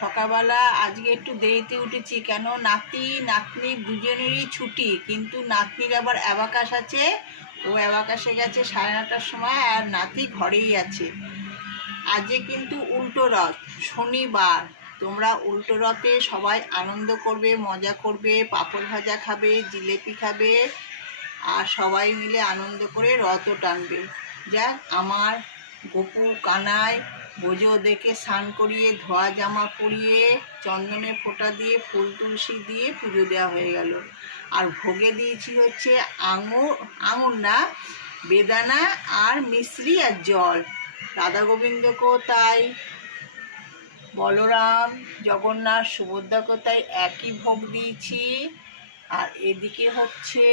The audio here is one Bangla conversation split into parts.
সকালবেলা আজকে একটু দেরিতে উঠেছি, কেন নাতি, নাতনি দুজনেরই ছুটি, কিন্তু নাতনির আবার অ্যাবাকাশ আছে। ও অ্যাবাকাশে গেছে সাড়ে নটার সময় আর নাতি ঘরেই আছে। আজকে কিন্তু উল্টো রথ, শনিবার। তোমরা উল্টো রথে সবাই আনন্দ করবে, মজা করবে, পাঁপড় ভাজা খাবে, জিলেপি খাবে, আর সবাই মিলে আনন্দ করে রথও টানবে। যাক, আমার গপু কানায় বোঝো দেখে স্নান করিয়ে, ধোয়া জামা পরিয়ে, চন্দনে ফোঁটা দিয়ে, ফুল তুলসী দিয়ে পুজো দেওয়া হয়ে গেল। আর ভোগে দিয়েছি হচ্ছে আঙুর আঙুর না, বেদানা আর মিশ্রি আর জল। রাধা গোবিন্দকেও তাই, বলরাম, জগন্নাথ, সুভদ্রাকেও তাই একই ভোগ দিয়েছি। আর এদিকে হচ্ছে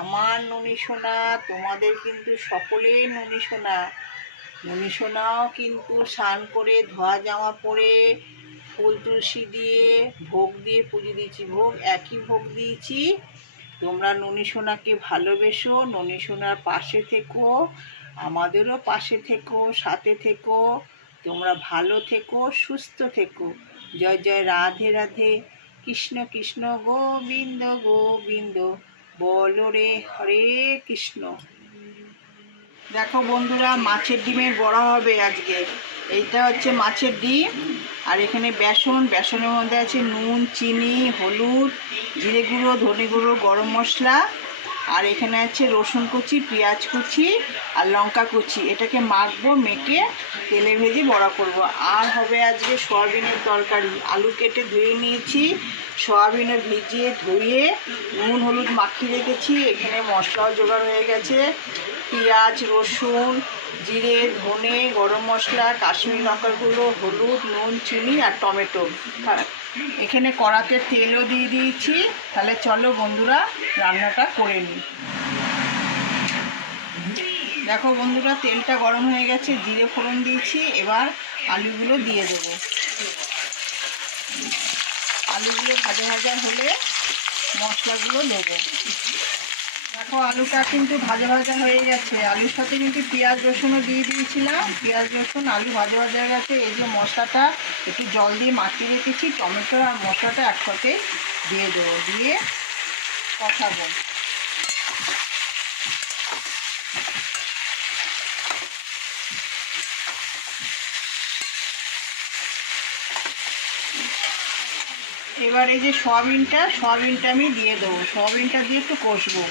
আমার ননী সোনা তোমাদের কিন্তু সকলেই ননী সোনা সোনাও কিন্তু স্নান করে, ধোয়া জামা পরে, ফুল তুলসী দিয়ে ভোগ দিয়ে পুজো দিয়েছি। ভোগ, একই ভোগ দিয়েছি। তোমরা ননী সোনাকে ভালোবেসো, ননী সোনার পাশে থেকো, আমাদেরও পাশে থেকো, সাথে থেকো, তোমরা ভালো থেকো, সুস্থ থেকো। জয় জয়, রাধে রাধে। কৃষ্ণ কৃষ্ণ, গোবিন্দ গোবিন্দ। বলো রে হরে কৃষ্ণ। দেখো বন্ধুরা, মাছের ডিমের বড়া হবে আজকে। এইটা হচ্ছে মাছের ডিম, আর এখানে বেসন, বেসনের মধ্যে আছে নুন, চিনি, হলুদ, জিরে গুঁড়ো, ধনে গুঁড়ো, গরম মশলা, আর এখানে আছে রসুন কুচি, পেঁয়াজ কুচি, আর লঙ্কা কুচি। এটাকে মাখবো, মেখে তেলে ভেজে বড়া করব। আর হবে আজকে সয়াবিনের তরকারি। আলু কেটে ধুয়ে নিয়েছি সয়াবিনে ভিজিয়ে ধুয়ে নুন, হলুদ মাখিয়ে রেখেছি। এখানে মশলাও জোগাড় হয়ে গেছে। পেঁয়াজ, রসুন, জিরে, ধনে, গরম মশলা, কাশ্মীর লঙ্কার গুঁড়ো, হলুদ, নুন, চিনি আর টমেটো। এখানে কড়াতে তেলও দিয়ে দিয়েছি। তাহলে চলো বন্ধুরা, রান্নাটা করে নিই। দেখো বন্ধুরা, তেলটা গরম হয়ে গেছে, জিরে ফোড়ন দিয়েছি। এবার আলুগুলো দিয়ে দেবো। আলুগুলো ভাজা ভাজা হলে মশলাগুলো দেবো দেখো, আলুটা কিন্তু ভাজা ভাজা হয়ে গেছে। আলুর সাথে কিন্তু পেঁয়াজ, রসুনও দিয়ে দিয়েছিলাম। পেঁয়াজ, রসুন, আলু ভাজা ভাজা হয়ে গেছে। এই যে মশলাটা একটু জল দিয়ে মাখিয়ে রেখেছি, টমেটো আর মশলাটা একসাথে দিয়ে দেবো, দিয়ে কষাবো। এবার এই যে সয়াবিনটা সয়াবিনটা আমি দিয়ে দেবো। সয়াবিনটা দিয়ে একটু কষবো।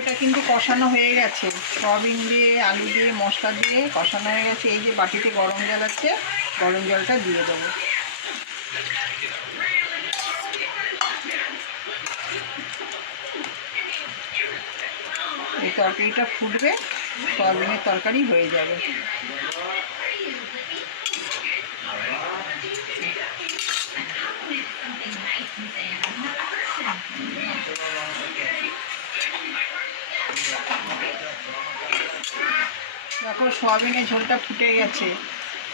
এটা কিন্তু কষানো হয়ে গেছে। সয়াবিন দিয়ে, আলু দিয়ে, মশলা দিয়ে কষানো হয়ে গেছে। এই যে বাটিতে গরম জল আছে, গরম জলটা দিয়ে দেবো। তরকারিটা ফুটবে, সয়াবিনের তরকারি হয়ে যাবে। দেখো, সয়াবিনের ঝোলটা ফুটে গেছে।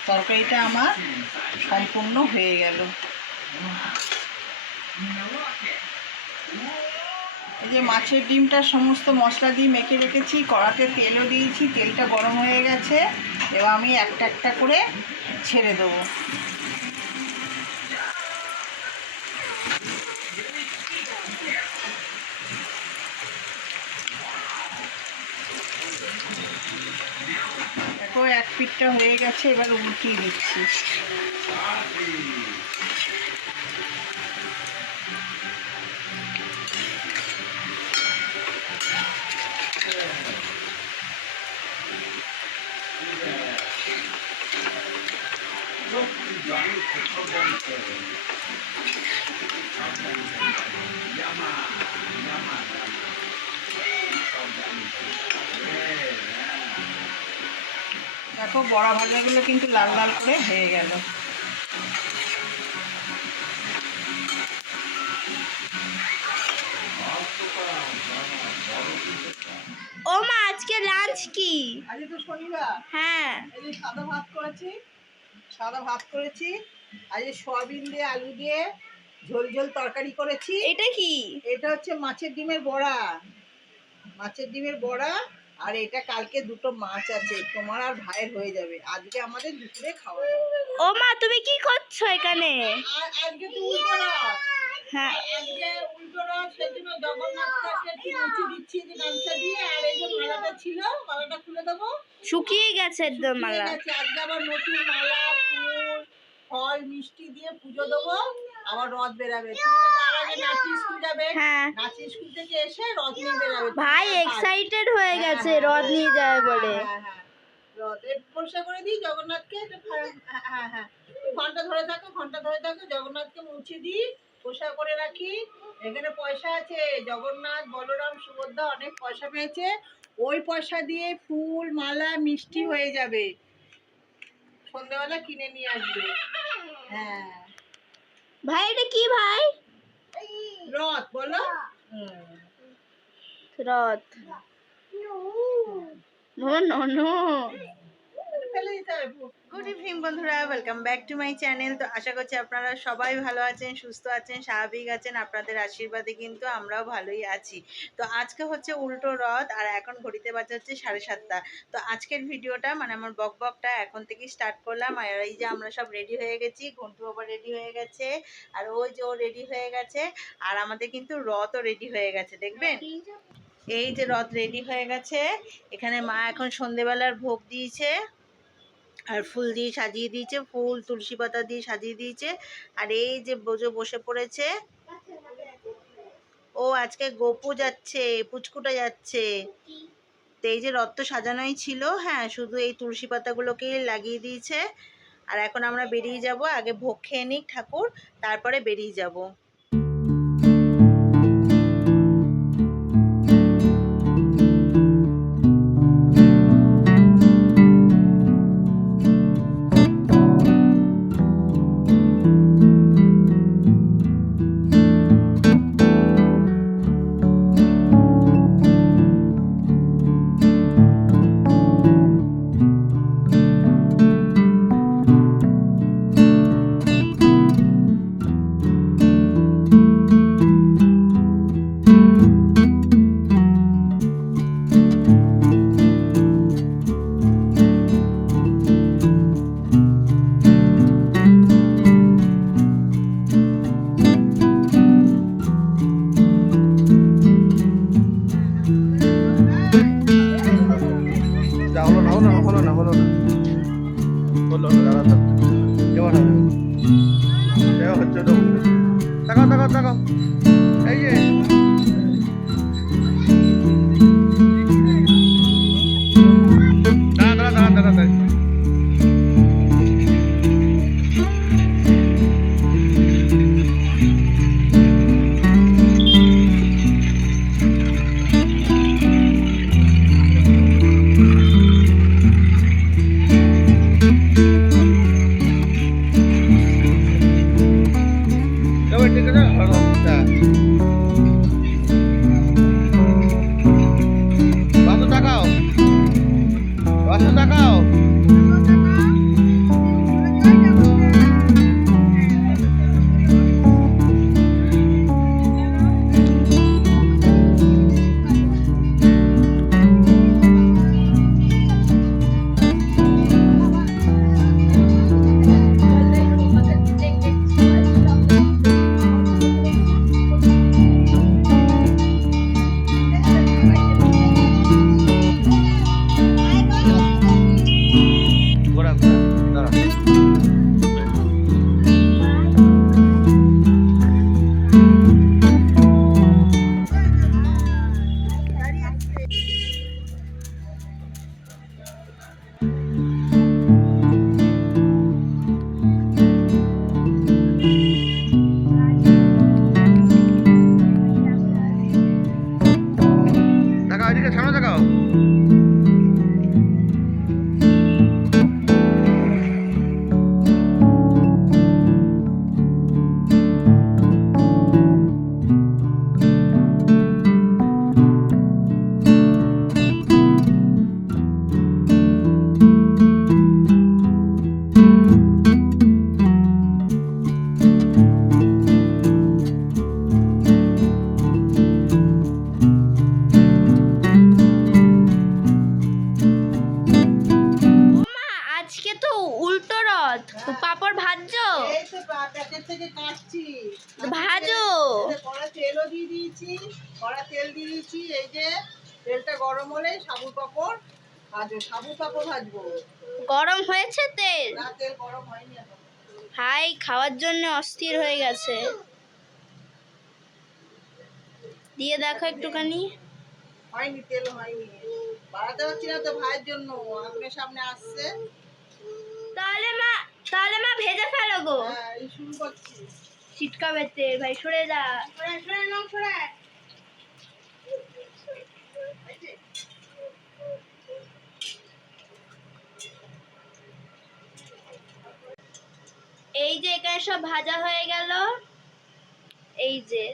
তরকারিটা আমার সম্পূর্ণ হয়ে গেল। যে মাছের ডিমটা সমস্ত মশলা দিয়ে মেখে রেখেছি, কড়াতে তেলও দিয়েছি, তেলটা গরম হয়ে গেছে। এবার আমি একটা একটা করে ছেড়ে দেবো। দেখো, এক পিঠটা হয়ে গেছে, এবার উল্টিয়ে দিচ্ছি। দেখো বড়া ভাজাগুলো কিন্তু লাল লাল করে হয়ে গেল। ও মা আজকে লাঞ্চ কি? আজকে তো শনিবার। হ্যাঁ। এই সাদা ভাত করেছি। সাদা ভাত করেছি। আজ সয়াবিন দিয়ে আলু দিয়ে ঝোল ঝোল তরকারি করেছি। এটা কি? এটা হচ্ছে মাছের ডিমের বড়া। মাছের ডিমের বড়া আর এটা কালকে দুটো মাছ আছে। তোমার আর ভাইয়ের হয়ে যাবে। আজকে আমাদের দুপুরে খাওয়া ও মা তুমি কি করছ এখানে? আজকে তো উল্টো হ্যাঁ। আজকে উল্টো সেজন্য জগন্নাথকে একটু মুছে দিচ্ছি যে গামছা দিয়ে আর এই যে মালাটা ছিল মালাটা খুলে দেবো। শুকিয়ে গেছে একদম মালা। আছে, আজকে আবার নতুন মালা ফুল ফল মিষ্টি দিয়ে পুজো দেবো। আবার রথ বেরাবে। তুমি তো তার আগে নাচি স্কুল যাবে হ্যাঁ। নাচি স্কুল থেকে এসে রথ নিয়ে বেরাবে। ভাই এক্সাইটেড হয়ে হ্যাঁ, গেছে হ্যাঁ, রথ নিয়ে যাবে বলে। হ্যাঁ, হ্যাঁ। রথ পরিষ্কার করে দিই জগন্নাথকে। হ্যাঁ, হ্যাঁ হ্যাঁ। ঘণ্টা ধরে থাকো ঘণ্টা ধরে থাকো জগন্নাথকে মুছে দিই। পরিষ্কার করে রাখি। এখানে পয়সা আছে। জগন্নাথ বলরাম সুভদ্রা অনেক পয়সা পেয়েছে। ওই পয়সা দিয়ে ফুল মালা মিষ্টি হয়ে যাবে। সন্ধ্যাবেলা কিনে নিয়ে আসবে। হ্যাঁ। ভাই এটা কি ভাই? রথ বলো। রথ। নো নো গুড ইভিনিং বন্ধুরা welcome back to my channel তো আশা করছি আপনারা সবাই ভালো আছেন, সুস্থ আছেন, স্বাভাবিক আছেন। আপনাদের আশীর্বাদে কিন্তু আমরাও ভালোই আছি। তো আজকে হচ্ছে উল্টো রথ, আর এখন ঘড়িতে বাজে হচ্ছে সাড়ে সাতটা। তো আজকের ভিডিওটা মানে আমার বক বকটা এখন থেকেই স্টার্ট করলাম। আর এই যে আমরা সব রেডি হয়ে গেছি, ঘন্টু বাবা রেডি হয়ে গেছে, আর ওই যে ও রেডি হয়ে গেছে, আর আমাদের কিন্তু রথও রেডি হয়ে গেছে, দেখবেন? এই যে রথ রেডি হয়ে গেছে, এখানে মা এখন সন্ধেবেলার ভোগ দিয়েছে। আর ফুল দিয়ে সাজিয়ে দিয়েছে, ফুল, তুলসী পাতা দিয়ে সাজিয়ে দিয়েছে। আর এই যে বোঝো বসে পড়েছে, ও আজকে গোপু যাচ্ছে, পুচকুটা যাচ্ছে। তো এই যে রথ তো সাজানোই ছিল হ্যাঁ শুধু এই তুলসী পাতাগুলোকেই লাগিয়ে দিয়েছে। আর এখন আমরা বেরিয়ে যাব, আগে ভোগ খেয়ে নিক ঠাকুর, তারপরে বেরিয়ে যাব। এবার হচ্ছে তো তাকাও তাকাও তাকাও এই যে দাঁড়া হ্যাঁ। পাপড় ভাজছো? ভাজো। দিয়েছি কড়া তেল দিয়েছি এই যে তেলটা গরম হলে সাবু পাপড় ভাজো গরম হয়েছে তেল? হাই খাওয়ার জন্য অস্থির হয়ে গেছে। দিয়ে দেখো একটুখানি। হয়নি তেল হয়নি। বাড়াতে পারছি না তো ভাইয়ের জন্য আপনার সামনে আসছে। তাহলে মা তাহলে মা ভেজে ফেলো গো। হ্যাঁ এই শুরু করছি। চিটকাবে তেল ভাই সরে যা। সরে সরে নাও সরে। এই যে, এই যে এখানে সব ভাজা হয়ে গেল। এই যে।